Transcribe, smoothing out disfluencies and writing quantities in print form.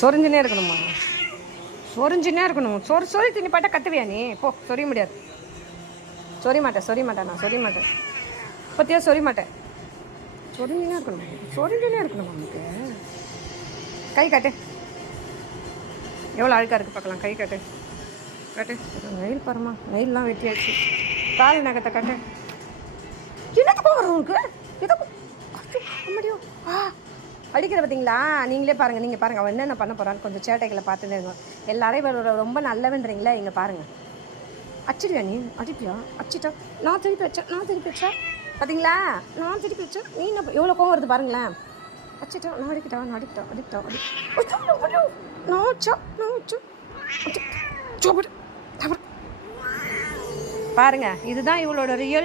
சொரிஞ்சுனே இருக்கணுமா? சொரிஞ்சுனே இருக்கணும். சொறி தின்னி பாட்டா கத்துவியா நீ? போ, சொரிய முடியாது. சொரிய மாட்டேன் நான் சொரிய மாட்டேன். பற்றியா சொரிய மாட்டேன். சொரிஞ்சுனே இருக்கணும் நமக்கு. கை காட்டு. எவ்வளோ அழுக்காக இருக்குது பார்க்கலாம். கை காட்டு. நெயில் பாருமா, நெயிலெலாம் வெட்டியாச்சு. கால் நகத்தை காட்டு. என்னத்துக்கு வரும் உங்களுக்கு? முடியும் அடிக்கிற பார்த்தீங்களா? நீங்களே பாருங்கள், நீங்கள் பாருங்கள் அவன் என்னென்ன பண்ண போகிறான்னு. கொஞ்சம் சேட்டைகளை பார்த்துட்டு இருங்க. எல்லாரையும் ரொம்ப நல்லவன்றீங்களா? இங்கே பாருங்கள். அடிச்சிடுவியா நீ? அடிப்பியா? அடிச்சிட்டா நான் திருப்பி வச்சா பார்த்தீங்களா? நான் திருப்பி வச்சேன். நீ என்ன எவ்வளோ கோவம் வருது பாருங்களேன். அடிச்சிட்டா நான் அடிக்கிட்டா பாருங்க. இதுதான் இவளோட ரியல்